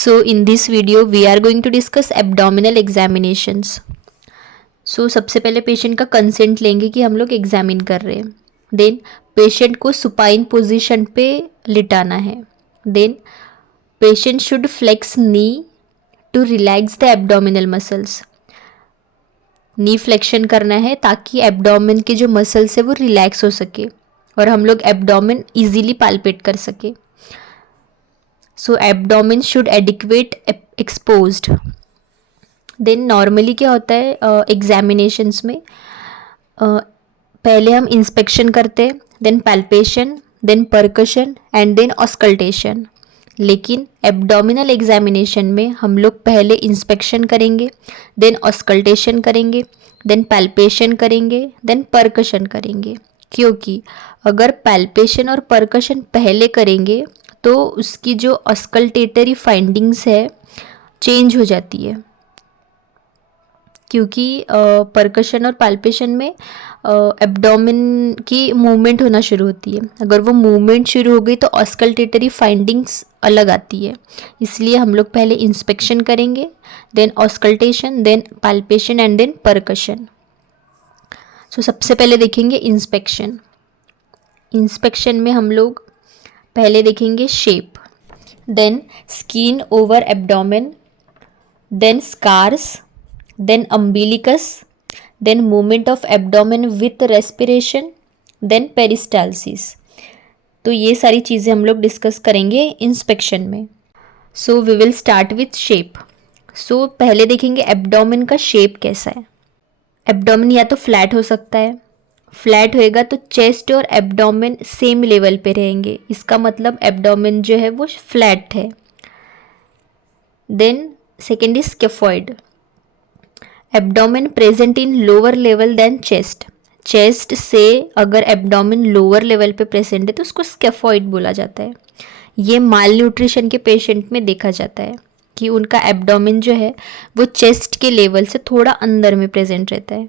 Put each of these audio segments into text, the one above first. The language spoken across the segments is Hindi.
So in this video we are going to discuss abdominal examinations. So सबसे पहले पेशेंट का कंसेंट लेंगे कि हम लोग एग्जामिन कर रहे हैं. देन पेशेंट को सुपाइन पोजीशन पे लिटाना है. Then patient should flex knee to relax the abdominal muscles. Knee flexion करना है ताकि एब्डोमिन के जो मसल्स है वो रिलैक्स हो सके और हम लोग एब्डोमिन इजीली पाल्पेट कर सके. So abdomen should adequate exposed. Then normally क्या होता है एग्जामिनेशंस में पहले हम इंस्पेक्शन करते हैं, then palpation, then percussion and then auscultation. लेकिन एब्डोमिनल एग्जामिनेशन में हम लोग पहले इंस्पेक्शन करेंगे, देन ऑस्कल्टेशन करेंगे, देन पैल्पेशन करेंगे, देन परकशन करेंगे. क्योंकि अगर पैल्पेशन और परकशन पहले करेंगे तो उसकी जो ऑस्कल्टेटरी फाइंडिंग्स है चेंज हो जाती है. क्योंकि परकशन और पैल्पेशन में एब्डोमिन की मूवमेंट होना शुरू होती है. अगर वो मूवमेंट शुरू हो गई तो ऑस्कल्टेटरी फाइंडिंग्स अलग आती है. इसलिए हम लोग पहले इंस्पेक्शन करेंगे, then auscultation, then palpation and then percussion. So सबसे पहले देखेंगे इंस्पेक्शन. इंस्पेक्शन में हम लोग पहले देखेंगे shape, then skin over abdomen, then scars, then umbilicus, then movement of abdomen with respiration, then peristalsis. तो ये सारी चीज़ें हम लोग डिस्कस करेंगे इंस्पेक्शन में. So we will start with shape. So पहले देखेंगे एब्डोमेन का शेप कैसा है. एब्डोमेन या तो फ्लैट हो सकता है. फ्लैट होएगा तो चेस्ट और एब्डोमेन सेम लेवल पे रहेंगे, इसका मतलब एब्डोमेन जो है वो फ्लैट है. Then second is scaphoid. Abdomen present in lower level then chest. Chest से अगर एब्डोमेन लोअर लेवल पे प्रेजेंट है तो उसको स्केफॉइड बोला जाता है. ये माल न्यूट्रिशन के पेशेंट में देखा जाता है कि उनका एब्डोमेन जो है वो चेस्ट के लेवल से थोड़ा अंदर में प्रेजेंट रहता है.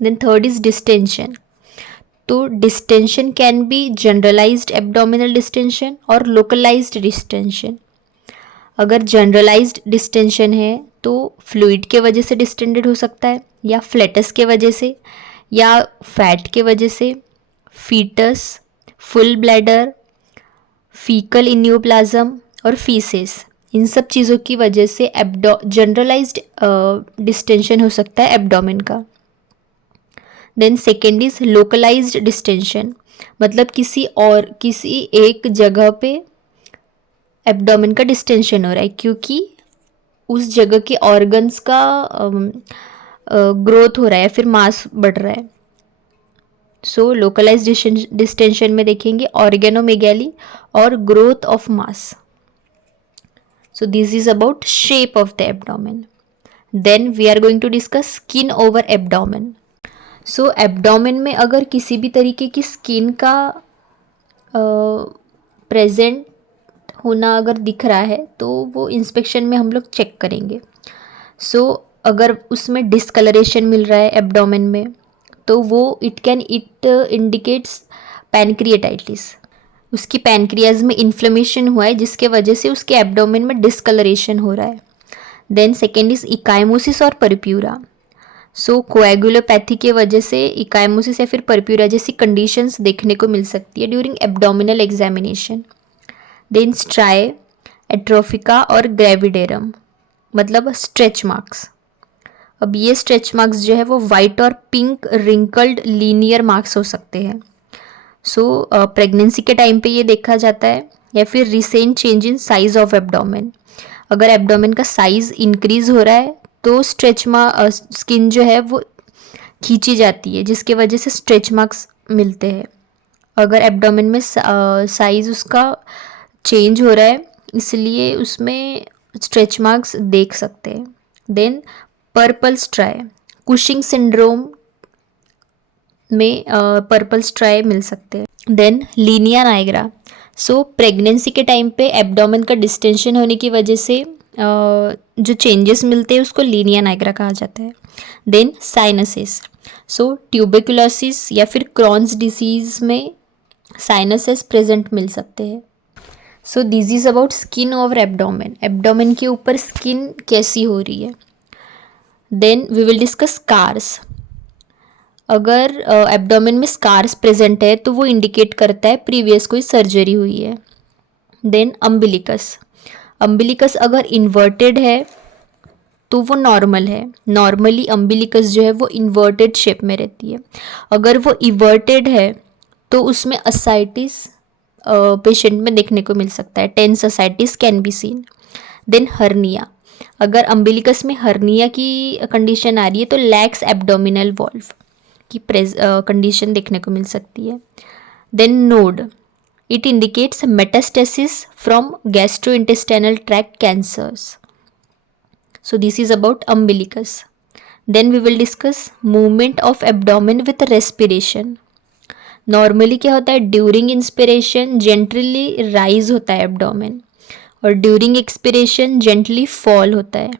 Then third is distension. तो distension can be generalised abdominal distension और लोकलाइज्ड डिस्टेंशन. अगर जनरलाइज्ड डिस्टेंशन है तो फ्लूइड के वजह से डिस्टेंडेड हो सकता है, या फ्लेटस के वजह से, या फैट के वजह से, फीटस, फुल ब्लैडर, फीकल इनियोप्लाज्म और फीसेस. इन सब चीज़ों की वजह से जनरलाइज्ड डिस्टेंशन हो सकता है एब्डोमेन का. Then second is localised distension. मतलब किसी एक जगह पे एब्डोमेन का डिस्टेंशन हो रहा है क्योंकि उस जगह के ऑर्गन्स का ग्रोथ हो रहा है या फिर मास बढ़ रहा है. सो लोकलाइज्ड डिस्टेंशन में देखेंगे ऑर्गेनोमेगैली और growth of mass. So this is about shape of the abdomen. Then we are going to discuss skin over abdomen. So abdomen में अगर किसी भी तरीके की स्किन का प्रेजेंट होना अगर दिख रहा है तो वो इंस्पेक्शन में हम लोग चेक करेंगे. सो अगर उसमें डिस्कलरेशन मिल रहा है एब्डोमेन में तो वो इट इंडिकेट्स पैनक्रिएटाइटिस. उसकी पैनक्रियाज में इन्फ्लेमेशन हुआ है जिसके वजह से उसके एब्डोमेन में डिस्कलरेशन हो रहा है. देन सेकेंड इज इकाइमोसिस और परप्यूरा. सो कोएगुलोपैथी के वजह से इकाइमोसिस या फिर परप्यूरा जैसी कंडीशंस देखने को मिल सकती है ड्यूरिंग एब्डोमिनल एग्जामिनेशन. देन स्ट्राई, एट्रोफिका और ग्रेविडेरम मतलब स्ट्रेच मार्क्स. अब ये स्ट्रेच मार्क्स जो है वो वाइट और पिंक रिंकल्ड लीनियर मार्क्स हो सकते हैं. सो प्रेगनेंसी के टाइम पे ये देखा जाता है, या फिर recent change in size of abdomen. अगर एब्डोमेन का साइज इंक्रीज हो रहा है तो स्किन जो है वो खींची जाती है जिसके वजह से स्ट्रेच मार्क्स मिलते हैं. अगर एब्डोमेन में साइज उसका चेंज हो रहा है इसलिए उसमें स्ट्रेच मार्क्स देख सकते हैं. Then purple striae. Cushing syndrome में पर्पल स्ट्राई मिल सकते हैं. Then linea nigra. So pregnancy के टाइम पे एब्डोमेन का डिस्टेंशन होने की वजह से जो चेंजेस मिलते हैं उसको लीनिया नाइग्रा कहा जाता है. Then sinuses. सो ट्यूबरकुलोसिस या फिर क्रॉन्स डिसीज में साइनसेस प्रेजेंट मिल सकते हैं. So this is about skin over abdomen, abdomen के ऊपर स्किन कैसी हो रही है. Then we will discuss scars. अगर एब्डोमेन में स्कार्स प्रेजेंट है तो वो इंडिकेट करता है प्रीवियस कोई सर्जरी हुई है. देन अम्बिलिकस, अम्बिलिकस अगर इन्वर्टेड है तो वो नॉर्मल है. नॉर्मली अम्बिलिकस जो है वो इन्वर्टेड शेप में रहती है. अगर वो इवर्टेड है तो उसमें असाइटिस पेशेंट में देखने को मिल सकता है. Tense ascites can be seen. Then hernia, अगर अम्बिलिकस में हर्निया की कंडीशन आ रही है तो लैक्स एब्डोमिनल वॉल्व की कंडीशन देखने को मिल सकती है. Then node, it indicates metastasis from gastrointestinal tract cancers. So this is about umbilicus. Then we will discuss movement of abdomen with respiration. Normally क्या होता है, ड्यूरिंग इंस्पिरेशन जेंटली राइज होता है एब्डोमेन और ड्यूरिंग एक्सपिरेशन जेंटली फॉल होता है.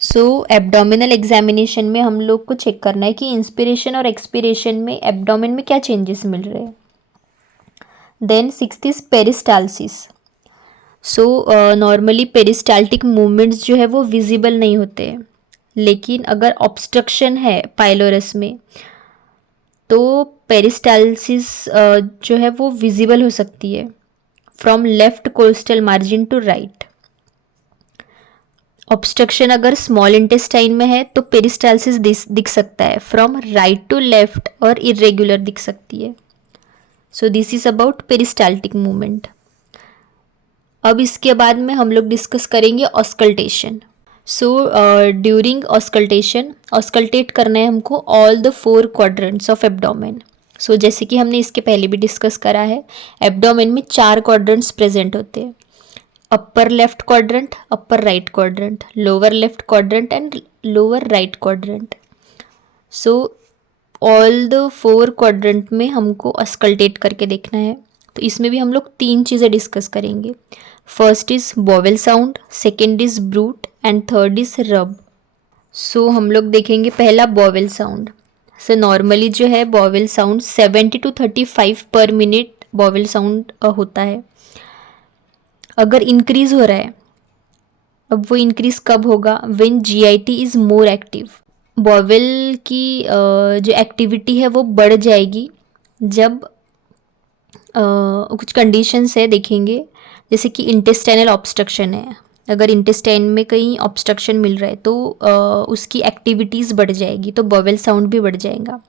सो एब्डोमिनल एग्जामिनेशन में हम लोग को चेक करना है कि इंस्पिरेशन और एक्सपिरेशन में एब्डोमेन में क्या चेंजेस मिल रहे हैं. Then 6th is peristalsis. So normally peristaltic movements जो है वो विजिबल नहीं होते हैं, लेकिन अगर ऑब्स्ट्रक्शन है पाइलोरस में तो पेरिस्टालसिस जो है वो विजिबल हो सकती है from left costal margin to right. Obstruction अगर स्मॉल इंटेस्टाइन में है तो पेरिस्टालसिस दिख सकता है फ्रॉम राइट टू लेफ्ट और इरेगुलर दिख सकती है. So this is about peristaltic movement. अब इसके बाद में हम लोग डिस्कस करेंगे auscultation. So during auscultation, auscultate करना है हमको all the 4 quadrants of abdomen. So जैसे कि हमने इसके पहले भी डिस्कस करा है, एब्डोमेन में 4 क्वाड्रेंट्स प्रेजेंट होते हैं. Upper left quadrant, upper right quadrant, lower left quadrant and lower right quadrant. So all the 4 quadrant में हमको ऑस्कल्टेट करके देखना है. तो इसमें भी हम लोग 3 चीज़ें डिस्कस करेंगे. First is bowel sound, second is bruit and third is rub. So हम लोग देखेंगे पहला बॉवेल साउंड. सो नॉर्मली जो है बॉवेल साउंड 70 to 35 पर मिनट बॉवेल साउंड होता है. अगर इंक्रीज हो रहा है, अब वो इंक्रीज कब होगा, when GIT is more active. Bowel की जो एक्टिविटी है वो बढ़ जाएगी जब कुछ कंडीशंस है देखेंगे, जैसे कि इंटेस्टाइनल ऑब्स्ट्रक्शन है. अगर इंटेस्टाइन में कहीं ऑब्स्ट्रक्शन मिल रहा है तो उसकी एक्टिविटीज़ बढ़ जाएगी तो बॉवेल साउंड भी बढ़ जाएगा.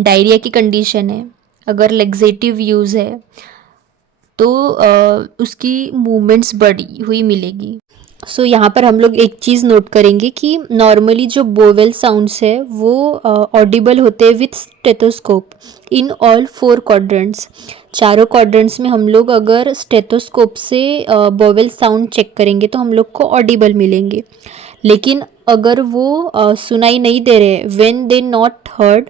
डायरिया की कंडीशन है, अगर लेग्जेटिव यूज़ है तो उसकी मूवमेंट्स बढ़ी हुई मिलेगी. सो यहाँ पर हम लोग एक चीज़ नोट करेंगे कि नॉर्मली जो बोवेल साउंड्स है वो ऑडिबल होते हैं with stethoscope in all 4 quadrants. चारों क्वाड्रेंट्स में हम लोग अगर स्टेथोस्कोप से बोवेल साउंड चेक करेंगे तो हम लोग को ऑडिबल मिलेंगे. लेकिन अगर वो सुनाई नहीं दे रहे, when they not heard,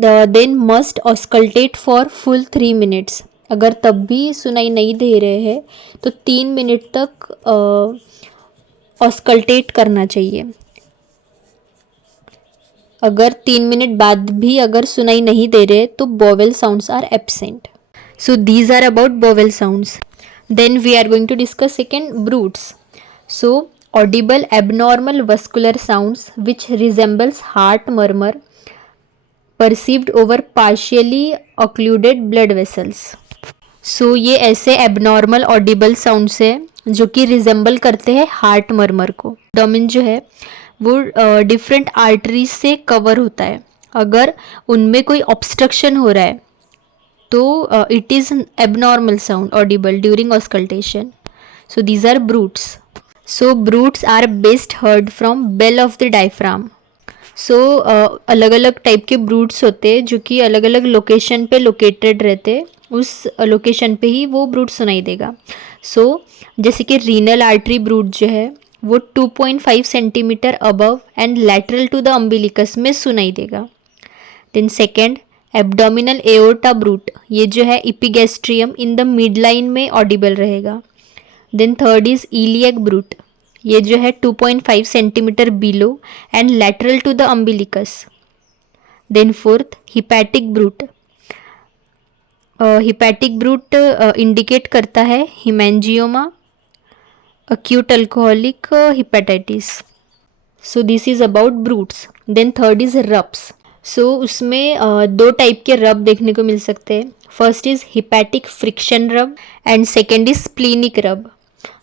then must auscultate for full 3 minutes. अगर तब भी सुनाई नहीं दे रहे हैं तो 3 मिनट तक ऑस्कल्टेट करना चाहिए. अगर 3 मिनट बाद भी अगर सुनाई नहीं दे रहे तो bowel sounds are absent. So these are about bowel sounds. Then we are going to discuss second, bruits. So audible abnormal vascular sounds which resembles heart murmur perceived over partially occluded blood vessels. So ये ऐसे एबनॉर्मल ऑडिबल साउंड्स है जो कि रिजेंबल करते हैं हार्ट मर्मर को. एब्डोमेन जो है वो डिफरेंट आर्टरीज से कवर होता है. अगर उनमें कोई ऑब्स्ट्रक्शन हो रहा है तो it is abnormal sound audible during auscultation. So these are bruits. So bruits are best heard from bell of the diaphragm. So अलग अलग टाइप के ब्रूट्स होते हैं जो कि अलग अलग लोकेशन पे लोकेटेड रहते हैं, उस लोकेशन पे ही वो ब्रूट सुनाई देगा. सो जैसे कि रीनल आर्टरी ब्रूट जो है वो 2.5 centimetre above and lateral to the umbilicus में सुनाई देगा. Then second, abdominal aorta bruit, ये जो है epigastrium in the mid line में ऑडिबल रहेगा. Then third is iliac bruit, ये जो है 2.5 centimetre below and lateral to the umbilicus. Then fourth, hepatic bruit, hepatic bruit indicate करता है haemangioma, acute alcoholic hepatitis. So this is about brutes. Then third is rubs. So उसमें दो टाइप के रब देखने को मिल सकते हैं. फर्स्ट इज हिपैटिक फ्रिक्शन रब एंड सेकेंड इज स्प्लीनिक रब.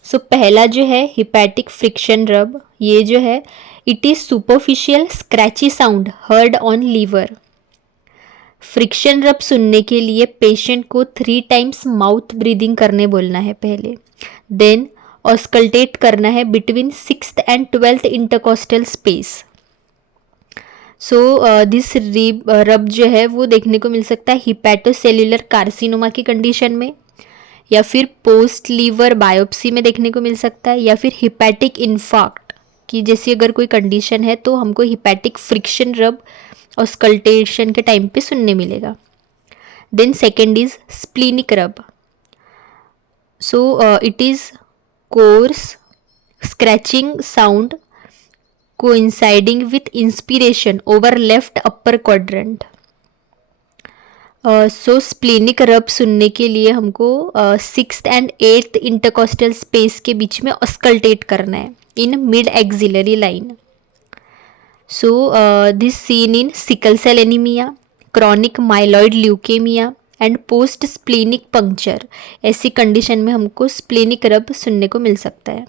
सो पहला जो है हिपैटिक फ्रिक्शन रब, ये जो है it is superficial scratchy sound heard on liver. Friction rub सुनने के लिए पेशेंट को 3 टाइम्स माउथ ब्रीदिंग करने बोलना है पहले. देन ऑस्कल्टेट करना है between 6th and 12th intercostal space. So this रब जो है वो देखने को मिल सकता है हिपैटोसेल्युलर कार्सिनोमा की कंडीशन में, या फिर पोस्ट लीवर बायोप्सी में देखने को मिल सकता है, या फिर हिपैटिक इन्फार्क्ट की जैसी अगर कोई कंडीशन है तो हमको हिपैटिक फ्रिक्शन रब ऑस्कल्टेशन के टाइम पे सुनने मिलेगा. देन सेकेंड इज स्प्लीनिक रब. So it is coarse scratching sound coinciding with inspiration over left upper quadrant. So splenic rub सुनने के लिए हमको 6th and 8th intercostal space के बीच में ऑस्कल्टेट करना है in mid axillary line. So this seen in sickle cell anaemia, chronic myeloid leukaemia and post splenic puncture. ऐसी कंडीशन में हमको स्प्लीनिक रब सुनने को मिल सकता है.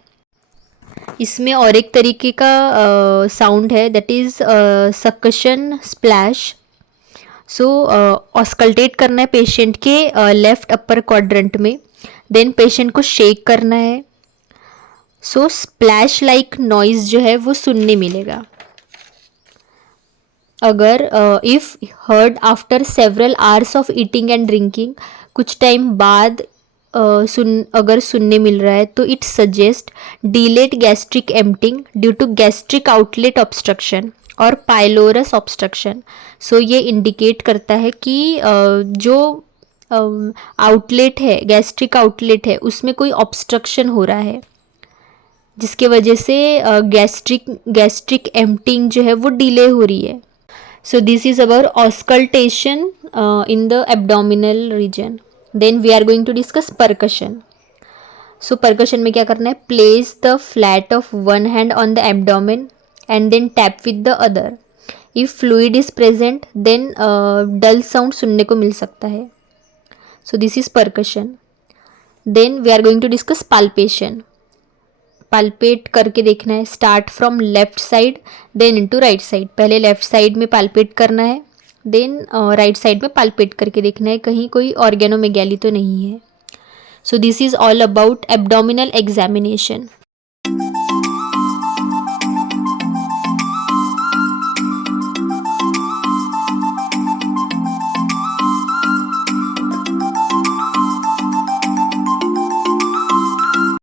इसमें और एक तरीके का साउंड है that is suction splash. So auscultate करना है पेशेंट के लेफ्ट अपर क्वाड्रेंट में. देन पेशेंट को शेक करना है. सो स्प्लैश लाइक नॉइज जो है वो सुनने मिलेगा. अगर if heard after several hours of eating and drinking, कुछ टाइम बाद अगर सुनने मिल रहा है तो it suggest delayed gastric emptying due to gastric outlet obstruction और पाइलोरस ऑब्स्ट्रक्शन. सो ये इंडिकेट करता है कि जो आउटलेट है, गैस्ट्रिक आउटलेट है, उसमें कोई ऑब्स्ट्रक्शन हो रहा है जिसके वजह से गैस्ट्रिक एम्प्टिंग जो है वो डिले हो रही है. So this is our auscultation in the abdominal region. Then we are going to discuss percussion. So percussion में क्या करना है? Place the flat of one hand on the abdomen and then tap with the other. If fluid is present, then dull sound सुनने को मिल सकता है. So this is percussion. Then we are going to discuss palpation. Palpate करके देखना है. Start from left side then into right side. पहले लेफ्ट साइड में पाल्पेट करना है, देन राइट साइड में पाल्पेट करके देखना है कहीं कोई ऑर्गेनोमेगैली तो नहीं है. So this is all about abdominal examination.